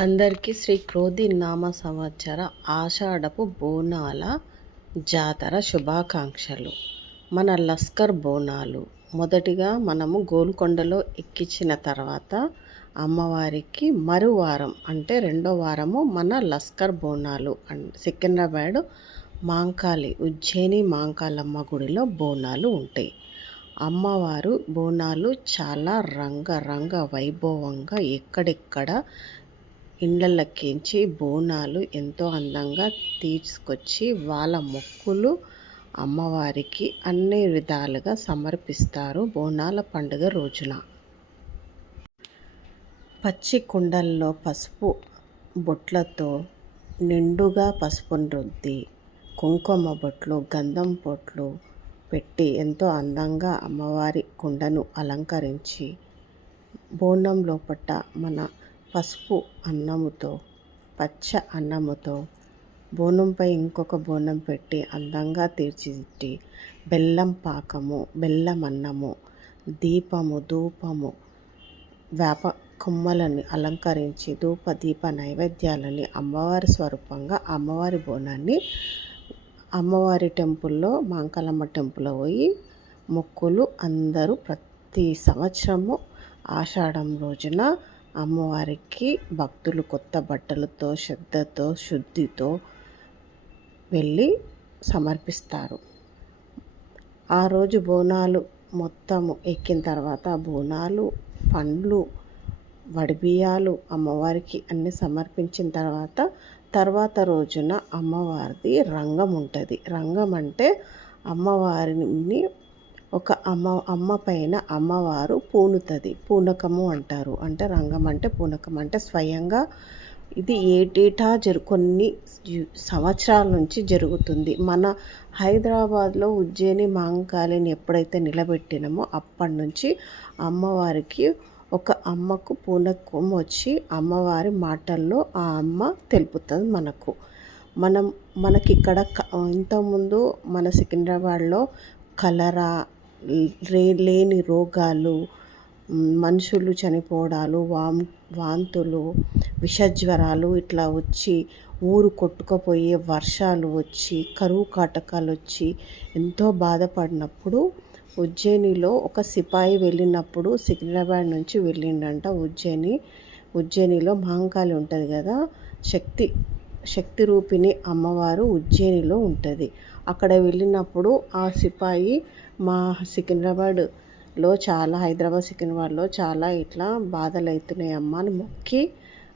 అందరికీ శ్రీ క్రోధి నామ సంవత్సర ఆషాఢపు బోనాల జాతర శుభాకాంక్షలు. మన లస్కర్ బోనాలు. మొదటిగా మనము గోల్కొండలో ఎక్కించిన తర్వాత అమ్మవారికి మరువారం అంటే రెండో వారము మన లస్కర్ బోనాలు అండ్ సికింద్రాబాద్ మాంకాళి ఉజ్జయిని మాంకాళమ్మ గుడిలో బోనాలు ఉంటాయి. అమ్మవారు బోనాలు చాలా రంగరంగ వైభవంగా ఎక్కడెక్కడ ఇండ్లకెంచి బోనాలు ఎంతో అందంగా తీసుకొచ్చి వాళ్ళ మొక్కులు అమ్మవారికి అన్ని విధాలుగా సమర్పిస్తారు బోనాల పండుగ రోజున. పచ్చి కుండల్లో పసుపు బొట్లతో నిండుగా పసుపును రుద్ది కుంకుమ బొట్లు గంధం బొట్లు పెట్టి ఎంతో అందంగా అమ్మవారి కుండను అలంకరించి బోనం లోపట మన పసుపు అన్నముతో పచ్చ అన్నముతో బోనంపై ఇంకొక బోనం పెట్టి అందంగా తీర్చిదిద్ది. బెల్లం పాకము బెల్లం అన్నము దీపము ధూపము వేప కొమ్మలని అలంకరించి ధూప దీప నైవేద్యాలని అమ్మవారి స్వరూపంగా అమ్మవారి బోనాన్ని అమ్మవారి టెంపుల్లో మాంకాలమ్మ టెంపుల్లో పోయి మొక్కులు అందరూ ప్రతి సంవత్సరము ఆషాఢం రోజున అమ్మవారికి భక్తులు కొత్త బట్టలతో శ్రద్ధతో శుద్ధితో వెళ్ళి సమర్పిస్తారు. ఆ రోజు బోనాలు మొత్తము ఎక్కిన తర్వాత బోనాలు పండ్లు వడిబియ్యాలు అమ్మవారికి అన్ని సమర్పించిన తర్వాత తర్వాత రోజున అమ్మవారిది రంగం ఉంటుంది. రంగం అంటే అమ్మవారిని ఒక అమ్మ అమ్మ పైన అమ్మవారు పూనుతుంది. పూనకము అంటారు. అంటే రంగం అంటే పూనకం. అంటే స్వయంగా ఇది ఏటేటా జరు కొన్ని సంవత్సరాల నుంచి జరుగుతుంది. మన హైదరాబాద్లో ఉజ్జయిని మాంకాళిని ఎప్పుడైతే నిలబెట్టినామో అప్పటి నుంచి అమ్మవారికి ఒక అమ్మకు పూనకం వచ్చి అమ్మవారి మాటల్లో ఆ అమ్మ తెలుపుతుంది మనకు. మనం మనకి ఇక్కడ ఇంతకుముందు మన సికింద్రాబాద్లో కలరా లేని రోగాలు మనుషులు చనిపోవడాలు వామ్ వాంతులు విషజ్వరాలు ఇట్లా వచ్చి ఊరు కొట్టుకుపోయే వర్షాలు వచ్చి కరువు కాటకాలు వచ్చి ఎంతో బాధపడినప్పుడు ఉజ్జయినిలో ఒక సిపాయి వెళ్ళినప్పుడు సికింద్రాబాద్ నుంచి వెళ్ళిండంట ఉజ్జయిని. ఉజ్జయినిలో మహంకాళి ఉంటుంది కదా శక్తి శక్తి రూపిణి అమ్మవారు ఉజ్జయినిలో ఉంటుంది. అక్కడ వెళ్ళినప్పుడు ఆ సిపాయి మా సికింద్రాబాద్లో చాలా హైదరాబాద్ సికింద్రాబాద్లో చాలా ఇట్లా బాధలు అవుతున్నాయి అమ్మ అని మొక్కి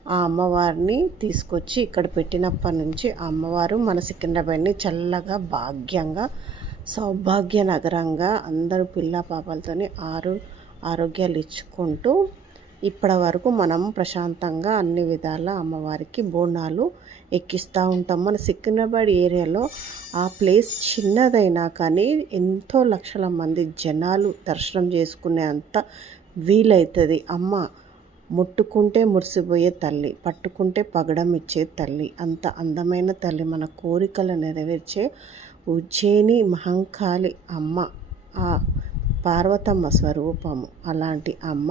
ఆ అమ్మవారిని తీసుకొచ్చి ఇక్కడ పెట్టినప్పటి నుంచి ఆ అమ్మవారు మన సికింద్రాబాద్ని చల్లగా భాగ్యంగా సౌభాగ్య నగరంగా అందరూ పిల్ల పాపలతోని ఆరు ఆరోగ్యాలు ఇచ్చుకుంటూ ఇప్పటి వరకు మనం ప్రశాంతంగా అన్ని విధాల అమ్మవారికి బోనాలు ఎక్కిస్తూ ఉంటాం. మన సికింద్రాబాద్ ఏరియాలో ఆ ప్లేస్ చిన్నదైనా కానీ ఎంతో లక్షల మంది జనాలు దర్శనం చేసుకునే అంత వీలవుతుంది అమ్మ ముట్టుకుంటే మురిసిపోయే తల్లి పట్టుకుంటే పగడం ఇచ్చే తల్లి అంత అందమైన తల్లి మన కోరికలు నెరవేర్చే ఉజ్జయిని మహంకాళి అమ్మ ఆ పార్వతమ్మ స్వరూపము. అలాంటి అమ్మ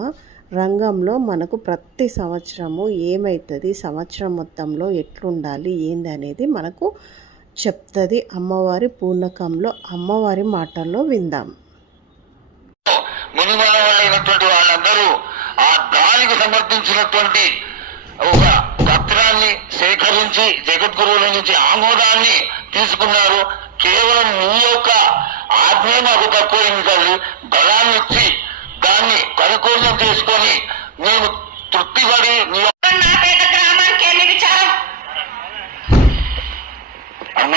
రంగంలో మనకు ప్రతి సంవత్సరము ఏమవుతుంది సంవత్సరం మొత్తంలో ఎట్లుండాలి? ఏంది అనేది మనకు చెప్తుంది అమ్మవారి పూర్ణకంలో అమ్మవారి మాటల్లో విందాం. మునిమానవులైనటువంటి వాళ్ళందరూ ఆ దానికి సమర్పించినటువంటి ఒక పత్రాన్ని సేకరించి జగద్గురువుల నుంచి ఆమోదాన్ని తీసుకున్నారు. కేవలం నీ యొక్క ఆజ్ఞ మాకు తక్కువ తల్లి. బలాన్ని ఇచ్చి దాన్ని పరిపూర్ణం చేసుకొని నేను తృప్తిపడి అన్న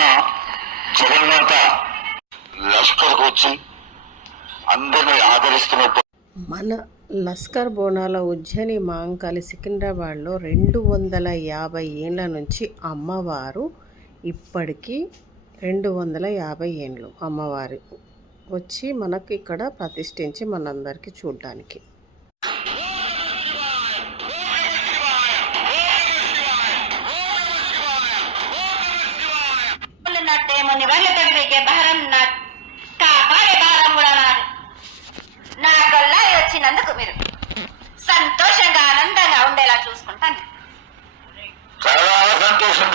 జగన్మాత లష్కర్కి వచ్చి అందరినీ మన లస్కర్ బోనాల ఉజ్జయిని మాంకాళి సికింద్రాబాద్లో రెండు వందల యాభై ఏళ్ళ నుంచి అమ్మవారు ఇప్పటికీ రెండు వందల యాభై ఏండ్లు అమ్మవారు వచ్చి మనకు ఇక్కడ ప్రతిష్ఠించి మనందరికీ చూడడానికి. వచ్చినందుకు మీరు సంతోషంగా ఆనందంగా ఉండేలా చూసుకుంటాను సంతోషం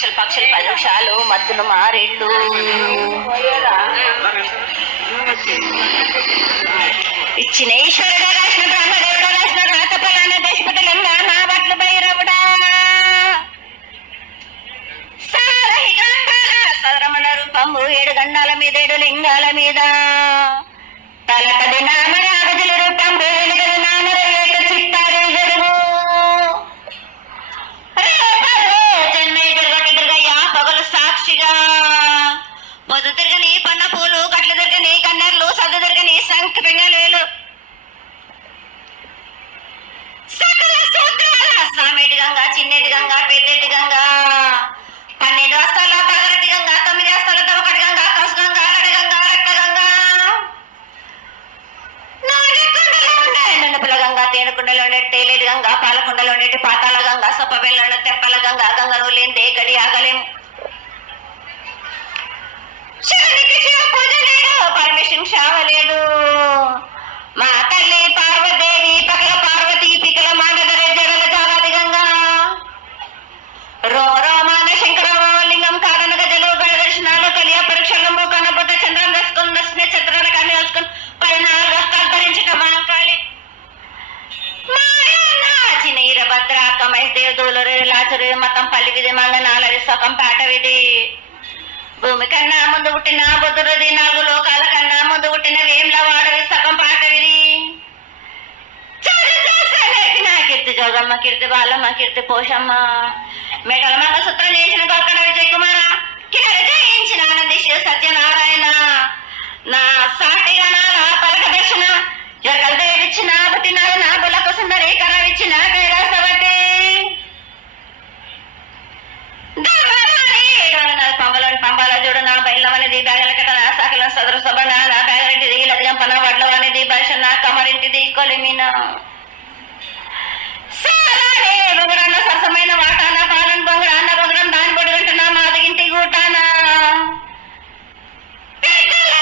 పక్షులు పక్షులు పలుషాలు మత్తులు మారేళ్ళు. ఇచ్చిన ఈశ్వరుడు రాసిన బ్రహ్మదేవుడు. తెప్పల గంగా గంగను లేందే ఆగలేము పూజ లేదు లేదు మా అత్త కమేష్ దేవదూలు మతం పల్లి విధి మంగ నాలరి సొకం భూమి కన్నా ముందు పుట్టిన బుద్ధుడిది నాలుగు లోకాల కన్నా ముందు పుట్టిన వేమ్ల వాడవి సగం పాటవిది. నేర్పిన కీర్తి జోగమ్మ కీర్తి బాలమ్మ కీర్తి పోషమ్మ. మెడల మంగసూత్రం చేసిన గొక్కన విజయ్ కుమార కిరణ జయించిన ఆనంది శివ సత్యనారాయణ. నా సాటి గణాల పలక దర్శన జగల్ దేవిచ్చిన పుట్టినాడు నా బులకు సుందరి కరవిచ్చిన కైలాసవతి. పంబలని పంబాల చూడు నా బయలవనిది బ్యాగల కట్ట నా సాకల సదరు సభ నా నా బ్యాగరింటిది లదిగం పన వడ్లవనిది భాష నా కమరింటిది కొలిమిన. సారాడే బొగడన్న సరసమైన వాటాన పాలన బొగడన్న బొగడం దాని బొడుగంట నా మాదగింటి గూటాన. పెద్దల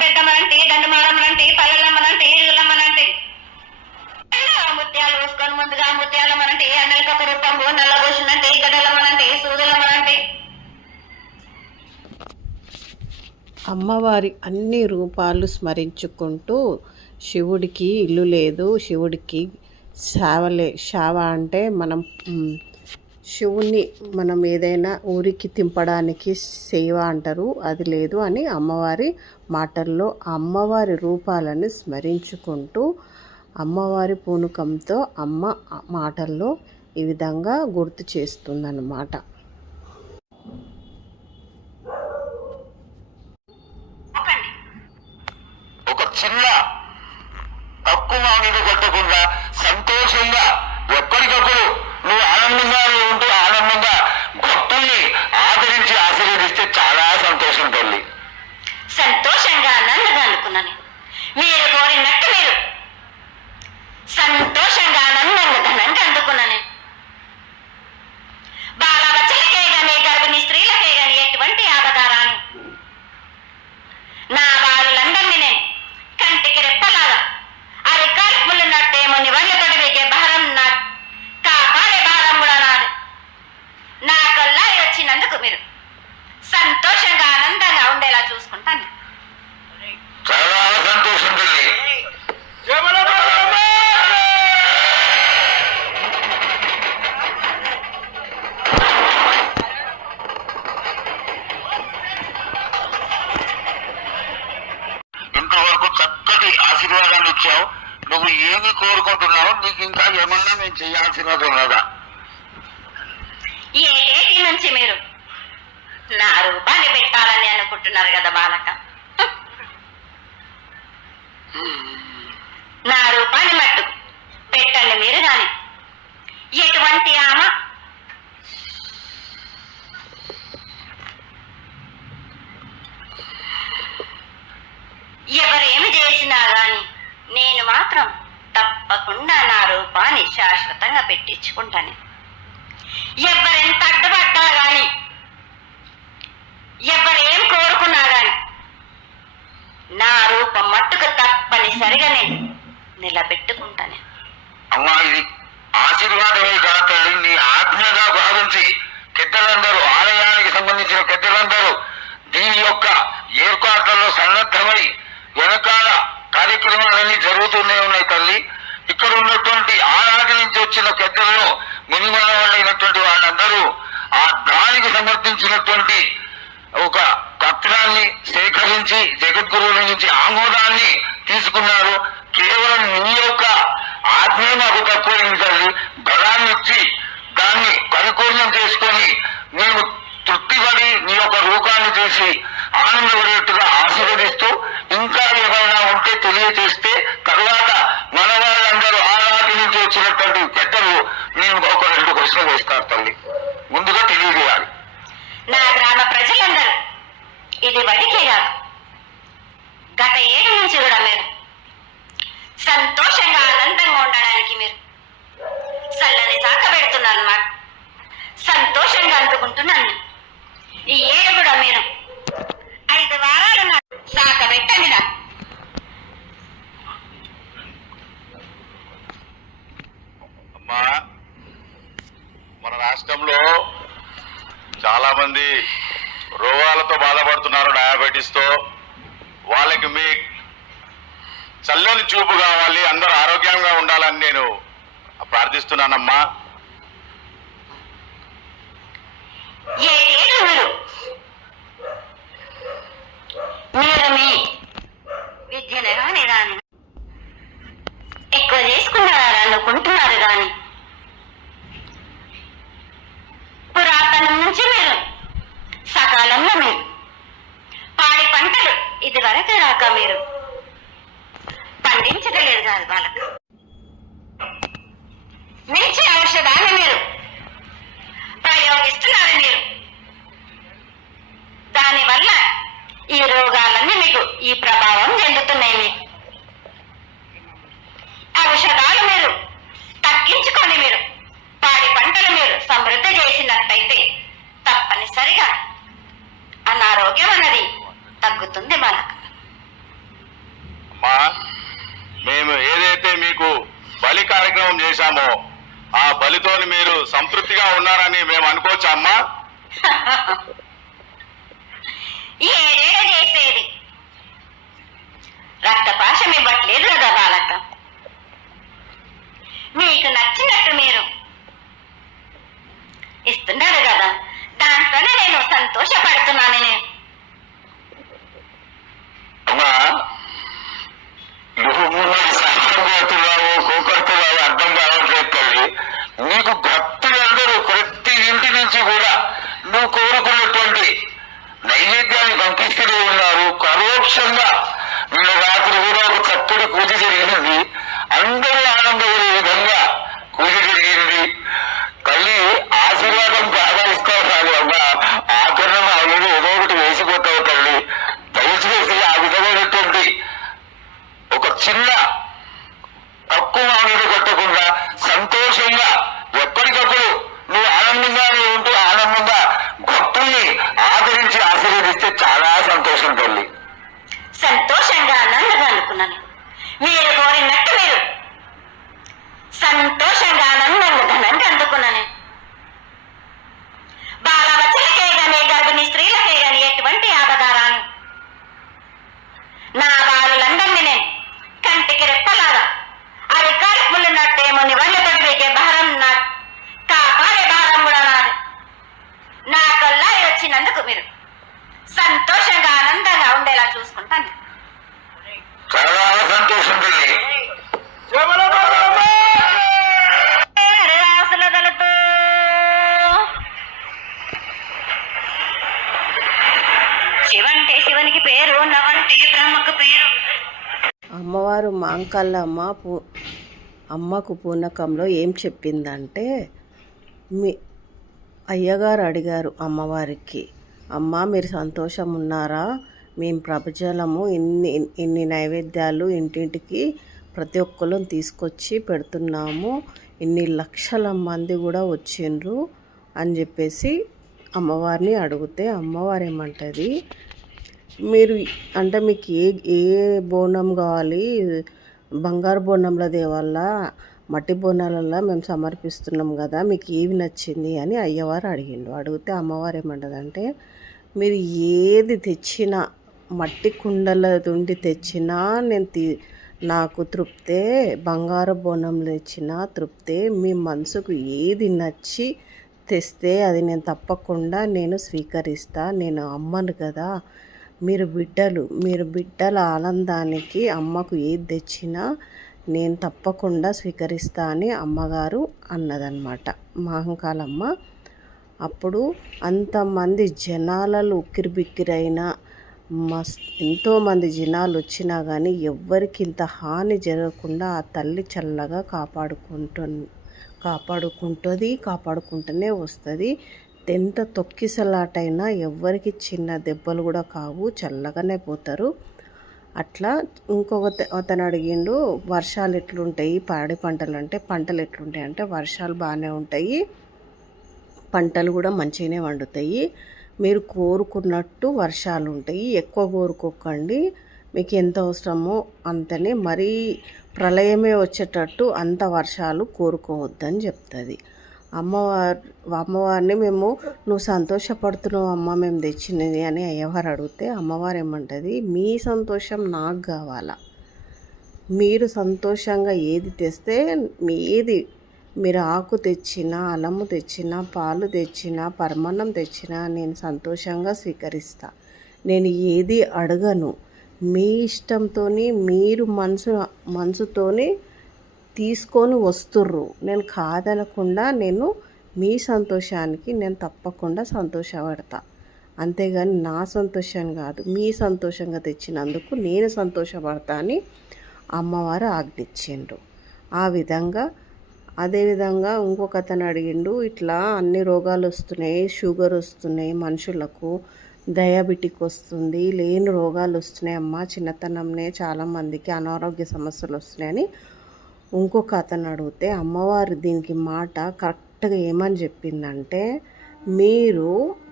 పెద్దమనంటి దండమారమ్మనంటి పల్లెలమ్మనంటి ఇరుగులమ్మనంటి ముత్యాలు వేసుకొని ముందుగా ముత్యాలమ్మనంటి అన్నలకు ఒక రూపం నల్ల అమ్మవారి అన్ని రూపాలు స్మరించుకుంటూ శివుడికి ఇల్లు లేదు శివుడికి శావలే శావ అంటే మనం శివుణ్ణి మనం ఏదైనా ఊరికి తింపడానికి సేవ అంటారు అది లేదు అని అమ్మవారి మాటల్లో అమ్మవారి రూపాలను స్మరించుకుంటూ అమ్మవారి పూనుకంతో అమ్మ మాటల్లో ఈ విధంగా గుర్తు చేస్తుందన్నమాట ఒకండి ఒక చిన్న తక్కువ అనేది కొట్టకుండా సంతోషంగా ఎప్పటికప్పుడు నువ్వు ఆనందంగా ఉంటూ ఆనందంగా భక్తుల్ని ఆదరించి ఆశీర్వదిస్తే చాలా సంతోషం తల్లి. సంతోషంగా ఆనందంగా అనుకున్నాను. మీరు కోరినట్టు మీరు. సంతోషంగా ఆనందంగా ధనంగా అందుకున్నాను. బాలబచ్చలకే గాని గర్భిణీ స్త్రీలకే గాని ఎటువంటి ఆపదారాను నా బాల నట్టేమో నివర్లతోటి వీకే భారం నా కాపాడే భారం కూడా నాది నా కల్లా వచ్చినందుకు మీరు సంతోషంగా ఆనందంగా ఉండేలా చూసుకుంటాను. చాలా సంతోషం ఇంతవరకు చక్కటి ఆశీర్వాదాన్ని ఇచ్చావు. నువ్వు ఏమి కోరుకుంటున్నావు నీకు ఇంకా ఏమన్నా నేను చేయాల్సినది ఉన్నదా? ఏటేటి నుంచి మీరు నా రూపాన్ని పెట్టాలని అనుకుంటున్నారు కదా బాలక. నా రూపాన్ని మట్టు పెట్టండి మీరు కానీ ఎటువంటి ఆమె? ఎవరేమి చేసినా గాని మాత్రం తప్పకుండా నా రూపాన్ని శాశ్వతంగా పెట్టించుకుంటాను. ఎవరెంత అడ్డపడ్డా గాని ఎవరేం కోరుకున్నా గాని నా రూపం మట్టుకు తప్పనిసరిగా నేను నిలబెట్టుకుంటాను. అమ్మా ఇది ఆశీర్వాదమే కాదు నీ ఆజ్ఞగా భావించి పెద్దలందరూ ఆలయానికి సంబంధించిన పెద్దలందరూ దీని యొక్క ఏర్పాట్లలో సన్నద్ధమై వెనకాల కార్యక్రమాలన్నీ జరుగుతూనే ఉన్నాయి తల్లి. ఇక్కడ ఉన్నటువంటి ఆనాటి నుంచి వచ్చిన పెద్దలను మునిమనవాళ్ళైనటువంటి వాళ్ళందరూ ఆ దానికి సమర్థించినటువంటి ఒక పత్రాన్ని సేకరించి జగద్గురువుల నుంచి ఆమోదాన్ని తీసుకున్నారు. కేవలం నీ యొక్క ఆజ్ఞ మాకు తక్కువైంది తల్లి. బలాన్ని ఇచ్చి దాన్ని పరిపూర్ణం చేసుకొని నేను తృప్తిపడి నీ యొక్క రూపాన్ని చూసి ఆనందపడేట్టుగా ఆశీర్వదిస్తూ ఇంకా ఏమైనా ఉంటే తెలియజేస్తే తర్వాత మన వాళ్ళందరూ ఆనాటి నుంచి వచ్చినటువంటి పెద్దలు నేను ఒక రెండు ప్రశ్నలు వేస్తారు తల్లి. ముందుగా తెలియజేయాలి. నా గ్రామ ప్రజలందరూ ఇది వడికే కాదు. గత ఏడు నుంచి కూడా మీరు సంతోషంగా ఆనందంగా ఉండడానికి మీరు చల్లని సాక పెడుతున్నారు మాట సంతోషంగా అందుకుంటున్నాను. ఈ ఏడు కూడా మీరు ఐదు వారాలు నాకు సాక పెట్టండి నాకు అమ్మా మన రాష్ట్రంలో చాలా మంది రోగాలతో బాధపడుతున్నారు వాళ్ళకి మీ చల్లని చూపు కావాలి అందరూ ఆరోగ్యంగా ఉండాలని నేను ప్రార్థిస్తున్నానమ్మా ఏడేళ్ళు మీరు మీరు మీ విద్యను కానీ దాని ఎక్కువ చేసుకున్నారు అనుకుంటున్నారు కానీ పురాతనం నుంచి మీరు సకాలంలో మీరు పాడి పంటలు ఇది వరకు రాక మీరు పండించగలేదు కాదు వాళ్ళకు మించి ఔషధాన్ని మీరు ప్రయోగిస్తున్నారు మీరు దానివల్ల ఈ రోగాలన్నీ మీకు ఈ ప్రభావం చెందుతున్నాయి మీకు ఔషధాలు మీరు తగ్గించుకొని మీరు పాడి పంటలు మీరు సమృద్ధి చేసినట్టయితే తప్పనిసరిగా అనారోగ్యం అన్నది తగ్గుతుంది మనకు. అమ్మా మేము ఏదైతే మీకు బలి కార్యక్రమం చేశామో ఆ బలితోని మీరు సంతృప్తిగా ఉన్నారని మేము అనుకోవచ్చా అమ్మా? ఏడేడ చేసేది? రక్తపాశం ఇవ్వట్లేదు కదా బాలక. మీకు నచ్చినట్టు మీరు ఇస్తున్నారు కదా. దాంట్లోనే నేను సంతోషపడుతున్నాను నేను అమ్మా నువ్వు మరి సహాయం చేస్తున్నావు కోకడుతున్నావు అర్థం కావట్లేదు తల్లి నీకు భక్తులందరూ ప్రతి ఇంటి నుంచి కూడా నువ్వు కోరుకున్నటువంటి నైవేద్యాన్ని పంపిస్తూనే ఉన్నారు పరోక్షంగా నిన్న రాత్రి కూడా ఒక చక్కటి పూజ జరిగింది అందరూ ఆనందపడే విధంగా పూజ జరిగింది తల్లి ఆశీర్వాదం బాగా ఇస్తావు కాదు అమ్మా ఆకరణ అనేది ఏదో ఒకటి వేసిపోతావు తల్లి దయచేసి ఆ విధమైనటువంటి ఒక చిన్న తక్కువ మీద కొట్టకుండా సంతోషంగా ఎప్పటికప్పుడు నువ్వు ఆనందంగానే ఉంటూ ఆనందంగా గొప్పల్ని ఆదరించి ఆశీర్వదిస్తే చాలా సంతోషం తల్లి. సంతోషంగా ఆనందంగా అనుకున్నాను. మీరు కోరిన మీరు సంతోషంగా ఆనందంగా ధనంగా అందుకున్నాను బాలబచ్చలకే గాని గర్భిణీ స్త్రీలకే గాని ఎటువంటి ఆపదారాను నా బాలులందరినీ నేను కంటికి రెప్పలాగా అది కడుపులున్నట్టేమో నివళ్ళతో పీకే భారం నా కాపాడే భారం కూడా నాది నా కల్లా వచ్చినందుకు మీరు సంతోషంగా ఆనందంగా ఉండేలా చూసుకుంటాను. చాలా సంతోషం తల్లి శివంటే శివునికి పేరు నవంటే బ్రహ్మకు పేరు. అమ్మవారు మాంకల్లమ్మ పూ అమ్మకు పూనకంలో ఏం చెప్పిందంటే మీ అయ్యగారు అడిగారు అమ్మవారికి అమ్మ మీరు సంతోషం ఉన్నారా మేము ప్రభజలము ఇన్ని ఇన్ని నైవేద్యాలు ఇంటింటికి ప్రతి ఒక్కరు తీసుకొచ్చి పెడుతున్నాము. ఇన్ని లక్షల మంది కూడా వచ్చిండ్రు అని చెప్పేసి అమ్మవారిని అడిగితే అమ్మవారు ఏమంటుంది మీరు అంటే మీకు ఏ ఏ బోనం కావాలి? బంగారు బోనంలో దేవాల మట్టి బోనాలల్లో మేము సమర్పిస్తున్నాం కదా మీకు ఏవి నచ్చింది అని అయ్యవారు అడిగిండు. అడిగితే అమ్మవారు ఏమంటదంటే మీరు ఏది తెచ్చినా మట్టి కుండల నుండి తెచ్చినా నేను తీ నాకు తృప్తే బంగారు బోనం తెచ్చినా తృప్తే మీ మనసుకు ఏది నచ్చి తెస్తే అది నేను తప్పకుండా నేను స్వీకరిస్తా. నేను అమ్మను కదా. మీరు బిడ్డలు మీరు బిడ్డల ఆనందానికి అమ్మకు ఏది తెచ్చినా నేను తప్పకుండా స్వీకరిస్తా అని అమ్మగారు అన్నదన్నమాట. మహంకాలమ్మ అప్పుడు అంతమంది జనాలలో ఉక్కిరిబిక్కిరైన మస్ ఎంతోమంది జనాలు వచ్చినా కానీ ఎవ్వరికి ఇంత హాని జరగకుండా ఆ తల్లి చల్లగా కాపాడుకుంటు కాపాడుకుంటుంది కాపాడుకుంటూనే వస్తుంది. ఎంత తొక్కిసలాటైనా ఎవ్వరికి చిన్న దెబ్బలు కూడా కావు చల్లగానే పోతారు. అట్లా ఇంకొక అతను అడిగిండు వర్షాలు ఎట్లుంటాయి? పాడి పంటలు అంటే పంటలు ఎట్లుంటాయి అంటే వర్షాలు బాగానే ఉంటాయి. పంటలు కూడా మంచిగానే వండుతాయి. మీరు కోరుకున్నట్టు వర్షాలు ఉంటాయి. ఎక్కువ కోరుకోకండి. మీకు ఎంత అవసరమో అంతనే మరీ ప్రళయమే వచ్చేటట్టు అంత వర్షాలు కోరుకోవద్దని చెప్తుంది. అమ్మవారు అమ్మవారిని మేము నువ్వు సంతోషపడుతున్నావు అమ్మ మేము తెచ్చినది అని అయ్యవారు అడిగితే అమ్మవారు ఏమంటుంది మీ సంతోషం నాకు కావాలా? మీరు సంతోషంగా ఏది తెస్తే మీ ఏది మీరు ఆకు తెచ్చినా అలము తెచ్చినా పాలు తెచ్చినా పరమాన్నం తెచ్చినా నేను సంతోషంగా స్వీకరిస్తా. నేను ఏది అడగను. మీ ఇష్టంతో మీరు మనసు మనసుతోని తీసుకొని వస్తుర్రు. నేను కాదనకుండా నేను మీ సంతోషానికి నేను తప్పకుండా సంతోషపడతా. అంతేగాని నా సంతోషం కాదు మీ సంతోషంగా తెచ్చినందుకు నేను సంతోషపడతా అని అమ్మవారు ఆజ్ఞించిండ్రు ఆ విధంగా అదేవిధంగా ఇంకొక అతను అడిగిండు ఇట్లా అన్ని రోగాలు వస్తున్నాయి షుగర్ వస్తున్నాయి మనుషులకు డయాబెటిక్ వస్తుంది లేని రోగాలు వస్తున్నాయి అమ్మ చిన్నతనంనే చాలామందికి అనారోగ్య సమస్యలు వస్తున్నాయని ఇంకొక అతను అడిగితే అమ్మవారు దీనికి మాట కరెక్ట్గా ఏమని చెప్పిందంటే మీరు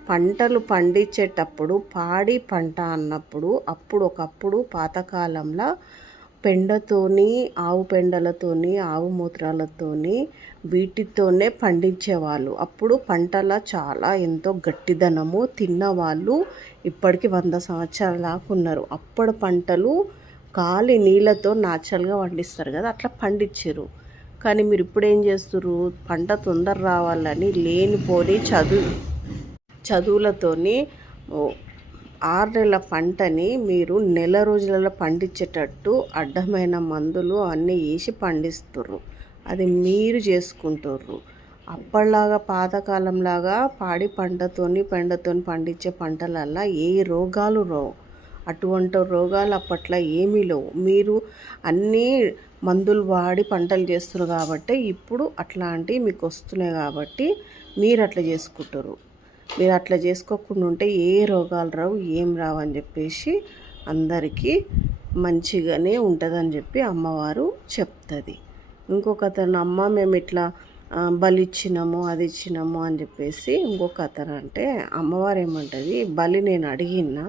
పంటలు పండించేటప్పుడు పాడి పంట అన్నప్పుడు అప్పుడు ఒకప్పుడు పాతకాలంలో పెండతోని ఆవు పెండలతోని ఆవు మూత్రాలతోని వీటితోనే పండించేవాళ్ళు. అప్పుడు పంటల చాలా ఎంతో గట్టిదనము తిన్నవాళ్ళు ఇప్పటికి వంద సంవత్సరాల దాకా ఉన్నారు. అప్పటి పంటలు కాలి నీళ్ళతో నాచురల్గా పండిస్తారు కదా అట్లా పండించారు కానీ మీరు ఇప్పుడు ఏం చేస్తారు పంట తొందర రావాలని లేనిపోని చదువు చదువులతోని ఆరు నెలల పంటని మీరు నెల రోజులలో పండించేటట్టు అడ్డమైన మందులు అన్నీ వేసి పండిస్తుర్రు. అది మీరు చేసుకుంటుర్రు. అప్పటిలాగా పాతకాలంలాగా పాడి పంటతోని పెండతోని పండించే పంటలల్లో ఏ రోగాలు రావు. అటువంటి రోగాలు అప్పట్లో ఏమీ లేవు. మీరు అన్నీ మందులు వాడి పంటలు చేస్తున్నారు కాబట్టి ఇప్పుడు అట్లాంటివి మీకు వస్తున్నాయి కాబట్టి మీరు అట్లా చేసుకుంటారు మీరు అట్లా చేసుకోకుండా ఉంటే ఏ రోగాలు రావు ఏం రావు అని చెప్పేసి అందరికీ మంచిగానే ఉంటుందని చెప్పి అమ్మవారు చెప్తుంది. ఇంకొక అతను అమ్మ మేము ఇట్లా బలి ఇచ్చినాము అది ఇచ్చినాము అని చెప్పేసి ఇంకొక అతను అంటే అమ్మవారు ఏమంటుంది బలి నేను అడిగినా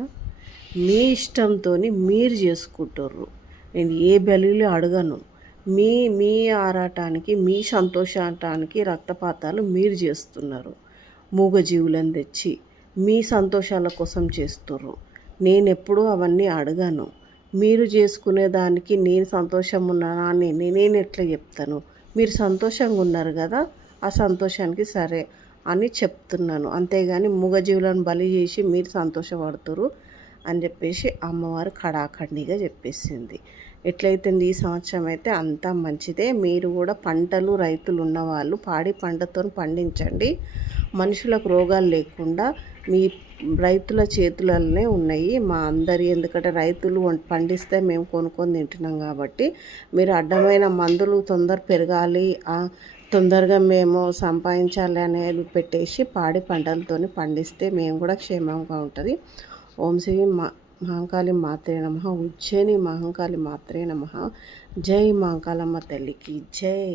మీ ఇష్టంతో మీరు చేసుకుంటారు నేను ఏ బలిలు అడగను. మీ మీ ఆరాటానికి మీ సంతోషానికి రక్తపాతాలు మీరు చేస్తున్నారు. మూగజీవులను తెచ్చి మీ సంతోషాల కోసం చేస్తుర్రు. నేనెప్పుడూ అవన్నీ అడగను. మీరు చేసుకునే దానికి నేను సంతోషం ఉన్నానా అని నేను ఎట్లా చెప్తాను? మీరు సంతోషంగా ఉన్నారు కదా ఆ సంతోషానికి సరే అని చెప్తున్నాను. అంతేగాని మూగజీవులను బలి చేసి మీరు సంతోషపడుతురు అని చెప్పేసి అమ్మవారు కడాఖండిగా చెప్పేసింది. ఎట్లయితే ఈ సంవత్సరం అయితే అంతా మంచిదే. మీరు కూడా పంటలు రైతులు ఉన్నవాళ్ళు పాడి పంటతో పండించండి. మనుషులకు రోగాలు లేకుండా మీ రైతుల చేతులనే ఉన్నాయి మా అందరి. ఎందుకంటే రైతులు పండిస్తే మేము కొనుక్కొని తింటున్నాం కాబట్టి మీరు అడ్డమైన మందులు తొందర పెరగాలి. తొందరగా మేము సంపాదించాలి అనేది పెట్టేసి పాడి పంటలతో పండిస్తే మేము కూడా క్షేమంగా ఉంటుంది. ఓం శ్రీ మహంకాళి మాత్రే నమ. ఉజ్జయిని మహంకాళి మాత్రే నమ. జై మహంకాళమ్మ తల్లికి. జై.